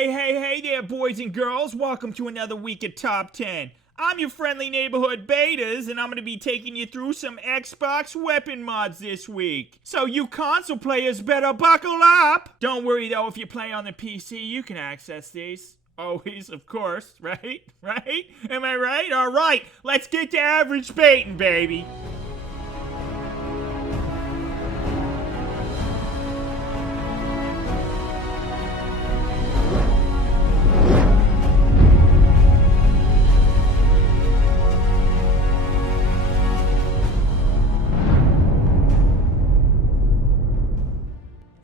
Hey there, boys and girls. Welcome to another week of Top 10. I'm your friendly neighborhood betas, and I'm going to be taking you through some Xbox weapon mods this week. So you console players better buckle up. Don't worry though, if you play on the PC, you can access these. Always, of course, right? Right? Am I right? Alright, let's get to average baiting, baby.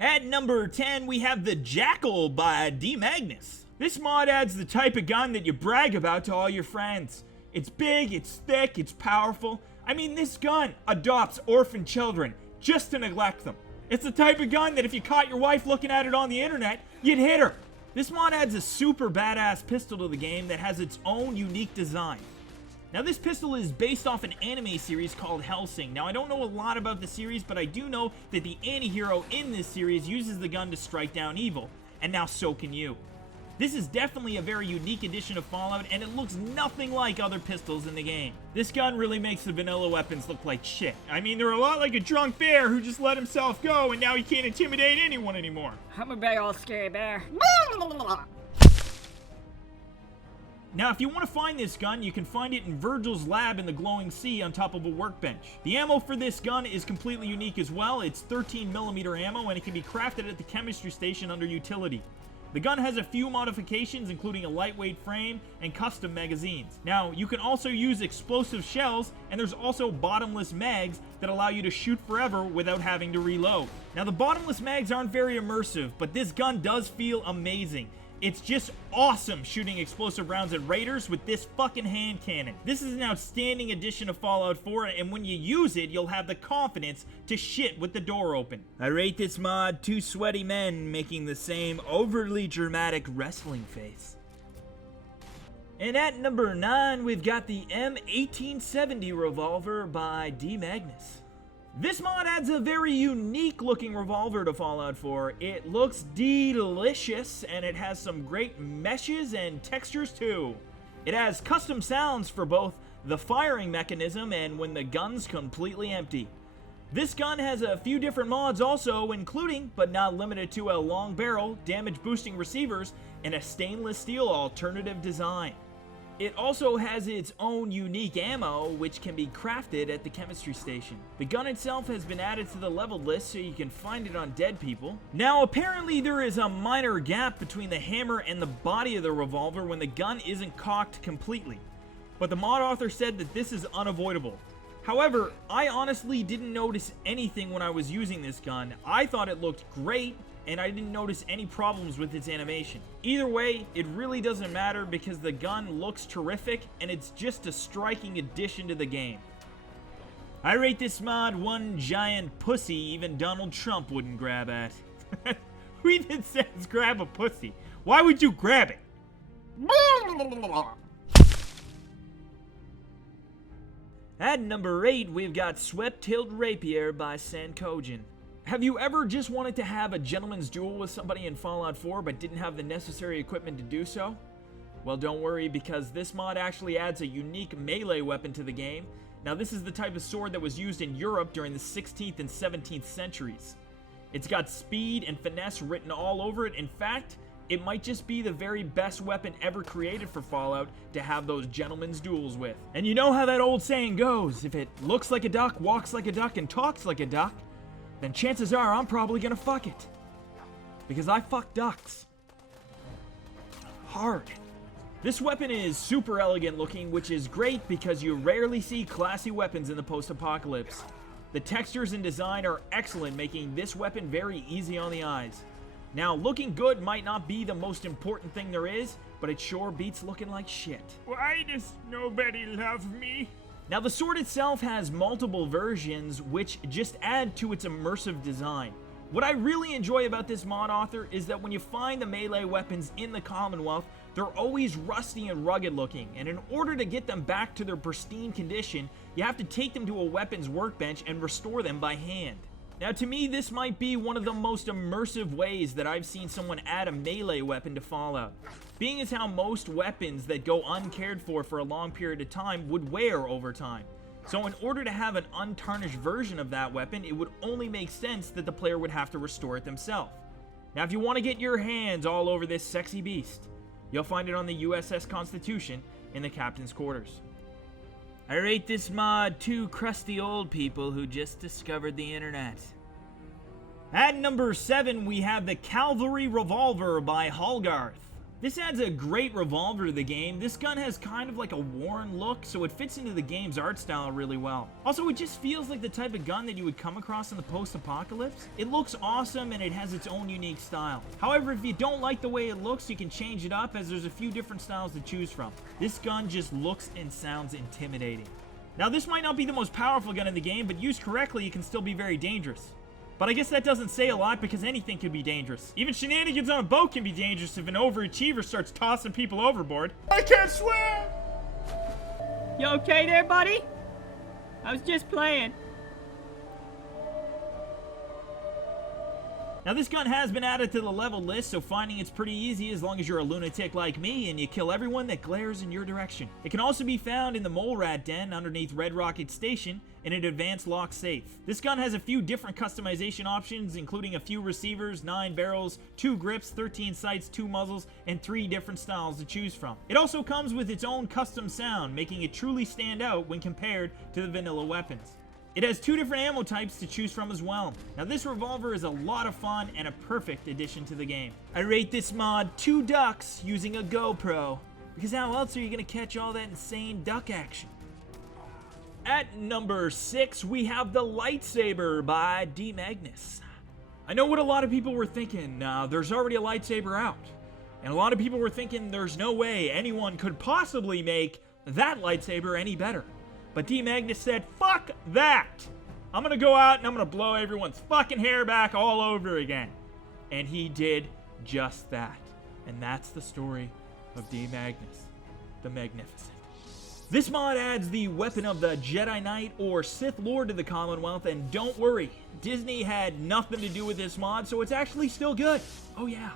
At number 10, we have the Jackal by D. Magnus. This mod adds the type of gun that you brag about to all your friends. It's big, it's thick, it's powerful. I mean, this gun adopts orphan children just to neglect them. It's the type of gun that if you caught your wife looking at it on the internet, you'd hit her. This mod adds a super badass pistol to the game that has its own unique design. Now, this pistol is based off an anime series called Hellsing. Now, I don't know a lot about the series, but I do know that the anti-hero in this series uses the gun to strike down evil, and now so can you. This is definitely a very unique edition of Fallout, and it looks nothing like other pistols in the game. This gun really makes the vanilla weapons look like shit. I mean, they're a lot like a drunk bear who just let himself go, and now he can't intimidate anyone anymore. I'm a big old scary bear. Now, if you want to find this gun, you can find it in Virgil's lab in the glowing sea on top of a workbench. The ammo for this gun is completely unique as well. It's 13mm ammo, and it can be crafted at the chemistry station under utility. The gun has a few modifications, including a lightweight frame and custom magazines. Now, you can also use explosive shells, and there's also bottomless mags that allow you to shoot forever without having to reload. Now, the bottomless mags aren't very immersive, but this gun does feel amazing. It's just awesome shooting explosive rounds at raiders with this fucking hand cannon. This is an outstanding addition of Fallout 4, and when you use it, you'll have the confidence to shit with the door open. I rate this mod 2 sweaty men making the same overly dramatic wrestling face. And at number 9, we've got the M1870 Revolver by D. Magnus. This mod adds a very unique looking revolver to Fallout 4. It looks delicious, and it has some great meshes and textures too. It has custom sounds for both the firing mechanism and when the gun's completely empty. This gun has a few different mods also, including, but not limited to, a long barrel, damage boosting receivers, and a stainless steel alternative design. It also has its own unique ammo, which can be crafted at the chemistry station. The gun itself has been added to the leveled list so you can find it on dead people. Now, apparently there is a minor gap between the hammer and the body of the revolver when the gun isn't cocked completely. But the mod author said that this is unavoidable. However, I honestly didn't notice anything when I was using this gun. I thought it looked great, and I didn't notice any problems with its animation. Either way, it really doesn't matter because the gun looks terrific and it's just a striking addition to the game. I rate this mod 1 giant pussy even Donald Trump wouldn't grab at. Who even says grab a pussy? Why would you grab it? At number 8, we've got Swept-Hilt Rapier by Sankogen. Have you ever just wanted to have a gentleman's duel with somebody in Fallout 4 but didn't have the necessary equipment to do so? Well, don't worry, because this mod actually adds a unique melee weapon to the game. Now, this is the type of sword that was used in Europe during the 16th and 17th centuries. It's got speed and finesse written all over it. In fact, it might just be the very best weapon ever created for Fallout to have those gentlemen's duels with. And you know how that old saying goes, if it looks like a duck, walks like a duck, and talks like a duck, then chances are I'm probably gonna fuck it. Because I fuck ducks. Hard. This weapon is super elegant looking, which is great because you rarely see classy weapons in the post-apocalypse. The textures and design are excellent, making this weapon very easy on the eyes. Now, looking good might not be the most important thing there is, but it sure beats looking like shit. Why does nobody love me? Now, the sword itself has multiple versions, which just add to its immersive design. What I really enjoy about this mod author is that when you find the melee weapons in the Commonwealth, they're always rusty and rugged looking, and in order to get them back to their pristine condition, you have to take them to a weapons workbench and restore them by hand. Now, to me, this might be one of the most immersive ways that I've seen someone add a melee weapon to Fallout. Being as how most weapons that go uncared for a long period of time would wear over time. So in order to have an untarnished version of that weapon, it would only make sense that the player would have to restore it themselves. Now, if you want to get your hands all over this sexy beast, you'll find it on the USS Constitution in the captain's quarters. I rate this mod 2 crusty old people who just discovered the internet. At number 7, we have the Cavalry Revolver by Hallgarth. This adds a great revolver to the game. This gun has kind of like a worn look, so it fits into the game's art style really well. Also, it just feels like the type of gun that you would come across in the post-apocalypse. It looks awesome and it has its own unique style. However, if you don't like the way it looks, you can change it up as there's a few different styles to choose from. This gun just looks and sounds intimidating. Now, this might not be the most powerful gun in the game, but used correctly, it can still be very dangerous. But I guess that doesn't say a lot because anything can be dangerous. Even shenanigans on a boat can be dangerous if an overachiever starts tossing people overboard. I can't swim! You okay there, buddy? I was just playing. Now, this gun has been added to the level list, so finding it's pretty easy as long as you're a lunatic like me and you kill everyone that glares in your direction. It can also be found in the Mole Rat Den underneath Red Rocket Station in an advanced lock safe. This gun has a few different customization options, including a few receivers, 9 barrels, 2 grips, 13 sights, 2 muzzles, and 3 different styles to choose from. It also comes with its own custom sound, making it truly stand out when compared to the vanilla weapons. It has 2 different ammo types to choose from as well. Now, this revolver is a lot of fun and a perfect addition to the game. I rate this mod 2 ducks using a GoPro, because how else are you going to catch all that insane duck action? At number 6, we have the Lightsaber by D. Magnus. I know what a lot of people were thinking. There's already a lightsaber out. And a lot of people were thinking there's no way anyone could possibly make that lightsaber any better. But D. Magnus said, fuck that! I'm gonna go out and I'm gonna blow everyone's fucking hair back all over again. And he did just that. And that's the story of D. Magnus, the Magnificent. This mod adds the weapon of the Jedi Knight or Sith Lord to the Commonwealth, and don't worry, Disney had nothing to do with this mod, so it's actually still good. Oh yeah.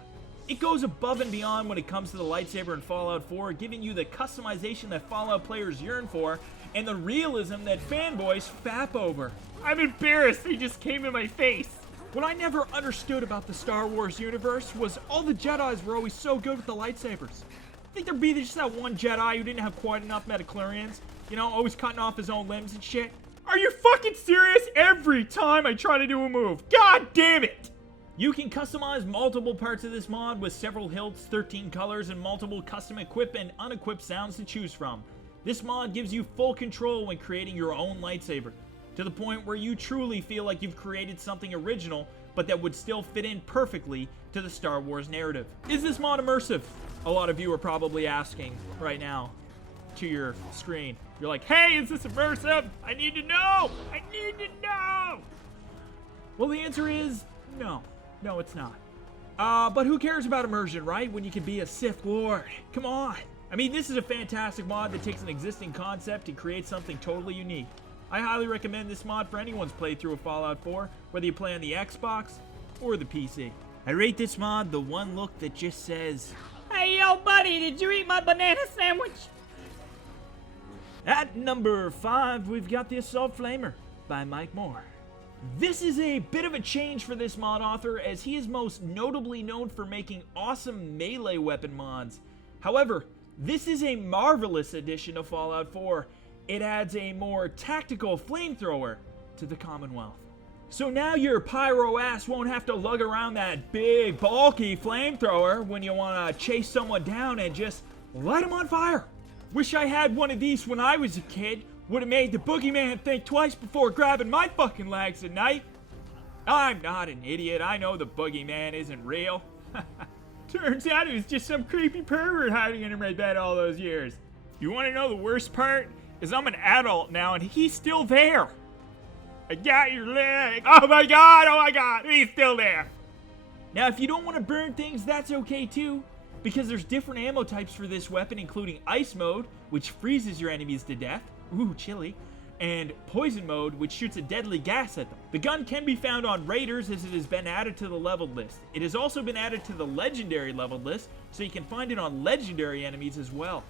It goes above and beyond when it comes to the lightsaber in Fallout 4, giving you the customization that Fallout players yearn for, and the realism that fanboys fap over. I'm embarrassed they just came in my face. What I never understood about the Star Wars universe was all the Jedis were always so good with the lightsabers. I think there'd be just that one Jedi who didn't have quite enough midichlorians, you know, always cutting off his own limbs and shit. Are you fucking serious? Every time I try to do a move. God damn it! You can customize multiple parts of this mod with several hilts, 13 colors, and multiple custom equipped and unequipped sounds to choose from. This mod gives you full control when creating your own lightsaber, to the point where you truly feel like you've created something original, but that would still fit in perfectly to the Star Wars narrative. Is this mod immersive? A lot of you are probably asking right now to your screen. You're like, Hey, is this immersive? I need to know! I need to know! well, the answer is no. No, it's not. But who cares about immersion, right? When you can be a Sith Lord. Come on. I mean, this is a fantastic mod that takes an existing concept and creates something totally unique. I highly recommend this mod for anyone's playthrough of Fallout 4, whether you play on the Xbox or the PC. I rate this mod the one look that just says, Hey, yo, buddy, did you eat my banana sandwich? At number 5, we've got the Assault Flamer by Mike Moore. This is a bit of a change for this mod author, as he is most notably known for making awesome melee weapon mods. However, this is a marvelous addition to Fallout 4. It adds a more tactical flamethrower to the Commonwealth. So now your pyro ass won't have to lug around that big, bulky flamethrower when you want to chase someone down and just light them on fire. Wish I had one of these when I was a kid. Would have made the boogeyman think twice before grabbing my fucking legs at night. I'm not an idiot. I know the boogeyman isn't real. Turns out it was just some creepy pervert hiding under my bed all those years. You want to know the worst part? Is I'm an adult now and he's still there. I got your leg. Oh my god, he's still there. Now, if you don't want to burn things, that's okay too, because there's different ammo types for this weapon, including Ice Mode, which freezes your enemies to death. Ooh, chilly. and Poison Mode, which shoots a deadly gas at them. The gun can be found on Raiders as it has been added to the leveled list. It has also been added to the Legendary leveled list, so you can find it on Legendary enemies as well.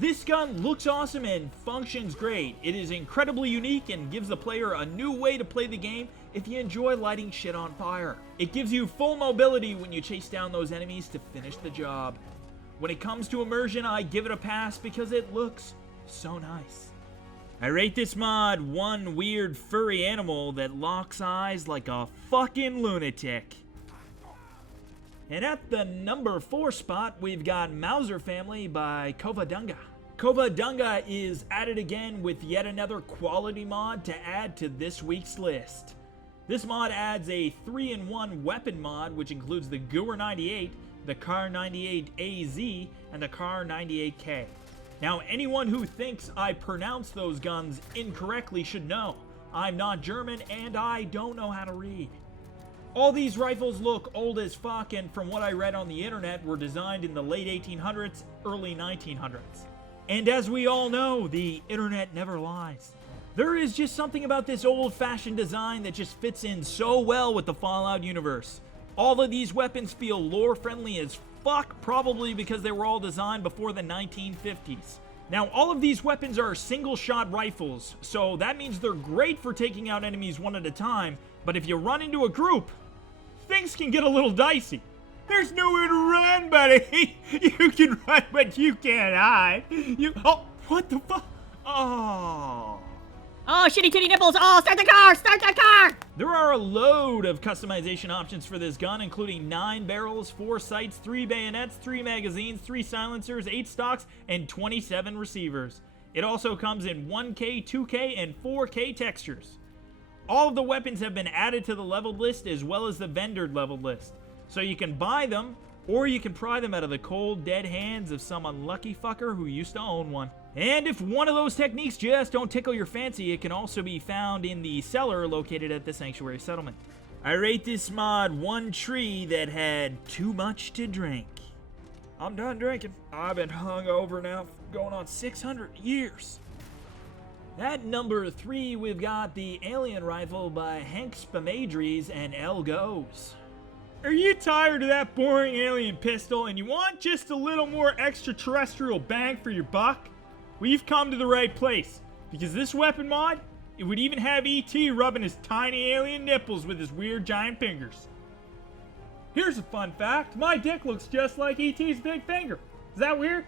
This gun looks awesome and functions great. It is incredibly unique and gives the player a new way to play the game if you enjoy lighting shit on fire. It gives you full mobility when you chase down those enemies to finish the job. When it comes to immersion, I give it a pass because it looks so nice. I rate this mod one weird furry animal that locks eyes like a fucking lunatic. And at the number 4 spot, we've got Mauser Family by Covadonga. Covadonga is added again with yet another quality mod to add to this week's list. This mod adds a 3-in-1 weapon mod, which includes the Gewehr 98, the Kar 98AZ, and the Kar 98K. Now, anyone who thinks I pronounce those guns incorrectly should know I'm not German and I don't know how to read. All these rifles look old as fuck, and from what I read on the internet, were designed in the late 1800s, early 1900s. And as we all know, the internet never lies. There is just something about this old-fashioned design that just fits in so well with the Fallout universe. All of these weapons feel lore-friendly as fuck, probably because they were all designed before the 1950s. Now, all of these weapons are single-shot rifles, so that means they're great for taking out enemies one at a time, but if you run into a group, things can get a little dicey. There's nowhere to run, buddy. You can run, but you can't hide. Oh, what the fuck? Oh. Oh, shitty titty nipples! Oh, start the car! Start that car! There are a load of customization options for this gun, including 9 barrels, 4 sights, 3 bayonets, 3 magazines, 3 silencers, 8 stocks, and 27 receivers. It also comes in 1K, 2K, and 4K textures. All of the weapons have been added to the leveled list as well as the vendored leveled list. So you can buy them, or you can pry them out of the cold, dead hands of some unlucky fucker who used to own one. And if one of those techniques just don't tickle your fancy, it can also be found in the cellar located at the Sanctuary Settlement. I rate this mod one tree that had too much to drink. I'm done drinking. I've been hungover now going on 600 years. At number 3, we've got the Alien Rifle by Hank Spamadries and L Goes. Are you tired of that boring alien pistol and you want just a little more extraterrestrial bang for your buck? Well, you've come to the right place, because this weapon mod, it would even have E.T. rubbing his tiny alien nipples with his weird giant fingers. Here's a fun fact, my dick looks just like E.T.'s big finger. Is that weird?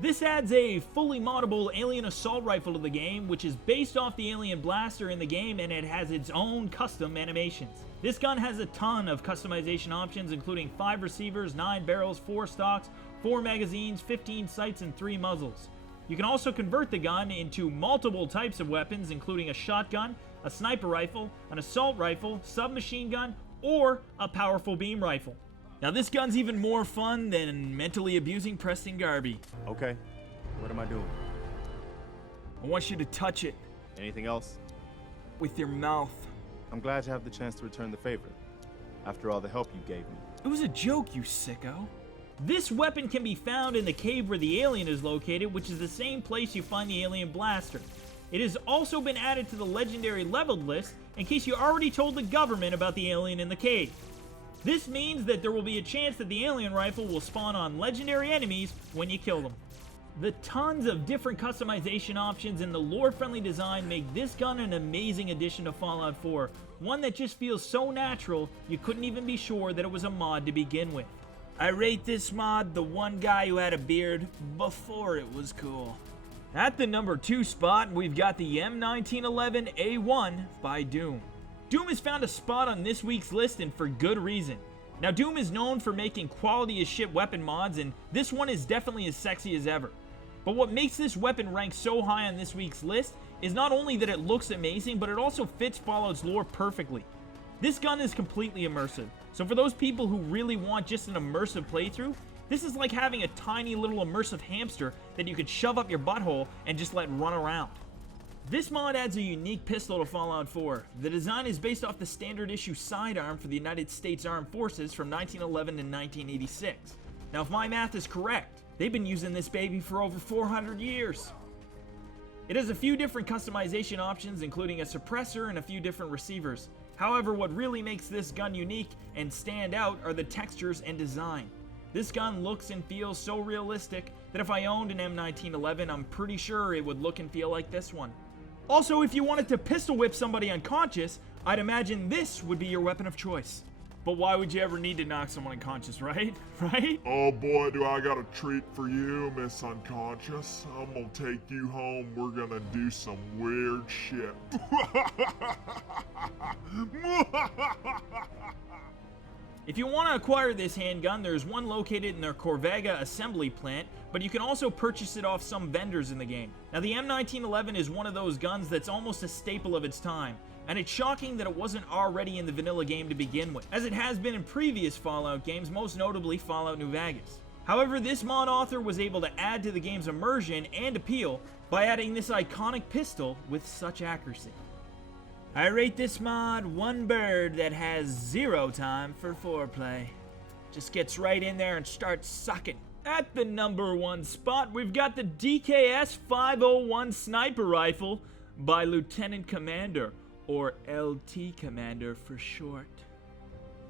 This adds a fully moddable alien assault rifle to the game, which is based off the alien blaster in the game, and it has its own custom animations. This gun has a ton of customization options, including 5 receivers, 9 barrels, 4 stocks, 4 magazines, 15 sights, and 3 muzzles. You can also convert the gun into multiple types of weapons, including a shotgun, a sniper rifle, an assault rifle, submachine gun, or a powerful beam rifle. Now this gun's even more fun than mentally abusing Preston Garvey. Okay, what am I doing? I want you to touch it Anything else? with your mouth. I'm glad to have the chance to return the favor, after all the help you gave me. It was a joke, you sicko. This weapon can be found in the cave where the alien is located, which is the same place you find the alien blaster. It has also been added to the legendary leveled list in case you already told the government about the alien in the cave. This means that there will be a chance that the alien rifle will spawn on legendary enemies when you kill them. The tons of different customization options and the lore-friendly design make this gun an amazing addition to Fallout 4, one that just feels so natural you couldn't even be sure that it was a mod to begin with. I rate this mod the one guy who had a beard before it was cool. At the number 2 spot, we've got the M1911A1 by Doom. Doom has found a spot on this week's list, and for good reason. Now, Doom is known for making quality as shit weapon mods, and this one is definitely as sexy as ever. But what makes this weapon rank so high on this week's list is not only that it looks amazing, but it also fits Fallout's lore perfectly. This gun is completely immersive, so for those people who really want just an immersive playthrough, this is like having a tiny little immersive hamster that you could shove up your butthole and just let run around. This mod adds a unique pistol to Fallout 4. The design is based off the standard issue sidearm for the United States Armed Forces from 1911 to 1986. Now, if my math is correct, they've been using this baby for over 400 years. It has a few different customization options, including a suppressor and a few different receivers. However, what really makes this gun unique and stand out are the textures and design. This gun looks and feels so realistic that if I owned an M1911, I'm pretty sure it would look and feel like this one. Also, if you wanted to pistol whip somebody unconscious, I'd imagine this would be your weapon of choice. But why would you ever need to knock someone unconscious, right? Right? Oh boy, do I got a treat for you, Miss Unconscious. I'm gonna take you home. We're gonna do some weird shit. If you want to acquire this handgun, there's one located in their Corvega assembly plant, but you can also purchase it off some vendors in the game. Now, the M1911 is one of those guns that's almost a staple of its time, and it's shocking that it wasn't already in the vanilla game to begin with, as it has been in previous Fallout games, most notably Fallout New Vegas. However, this mod author was able to add to the game's immersion and appeal by adding this iconic pistol with such accuracy. I rate this mod one bird that has 0 time for foreplay. Just gets right in there and starts sucking. At the number 1 spot, we've got the DKS 501 Sniper Rifle by Lieutenant Commander, or LT Commander for short.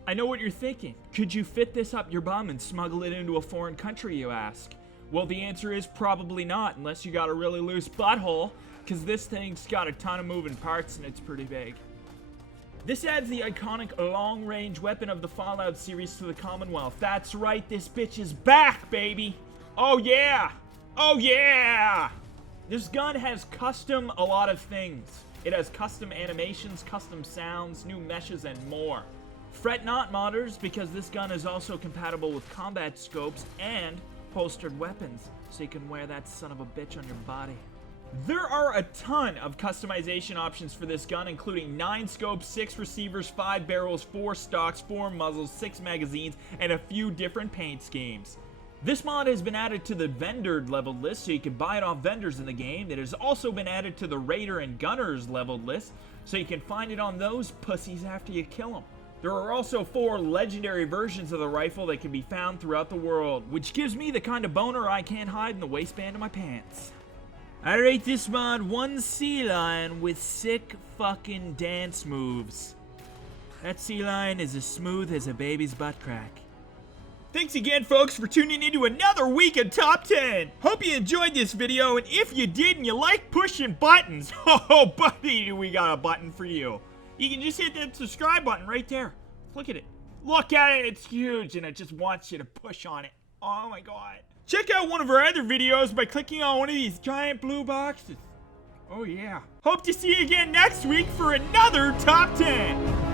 I know what you're thinking. Could you fit this up your bum and smuggle it into a foreign country, you ask? Well, the answer is probably not, unless you got a really loose butthole, because this thing's got a ton of moving parts and it's pretty big. This adds the iconic long-range weapon of the Fallout series to the Commonwealth. That's right, this bitch is back, baby! Oh yeah! Oh yeah! This gun has a lot of things. It has custom animations, custom sounds, new meshes, and more. Fret not, modders, because this gun is also compatible with combat scopes and holstered weapons, so you can wear that son of a bitch on your body. There are a ton of customization options for this gun, including 9 scopes, 6 receivers, 5 barrels, 4 stocks, 4 muzzles, 6 magazines, and a few different paint schemes. This mod has been added to the vendor leveled list, so you can buy it off vendors in the game. It has also been added to the Raider and Gunners leveled list, so you can find it on those pussies after you kill them. There are also 4 legendary versions of the rifle that can be found throughout the world, which gives me the kind of boner I can't hide in the waistband of my pants. I rate this mod 1 sea lion with sick fucking dance moves. That sea lion is as smooth as a baby's butt crack. Thanks again, folks, for tuning into another week of Top 10. Hope you enjoyed this video, and if you did and you like pushing buttons, oh buddy, do we got a button for you. You can just hit that subscribe button right there. Look at it. Look at it, it's huge, and it just wants you to push on it. Oh my god. Check out one of our other videos by clicking on one of these giant blue boxes. Oh yeah. Hope to see you again next week for another Top 10.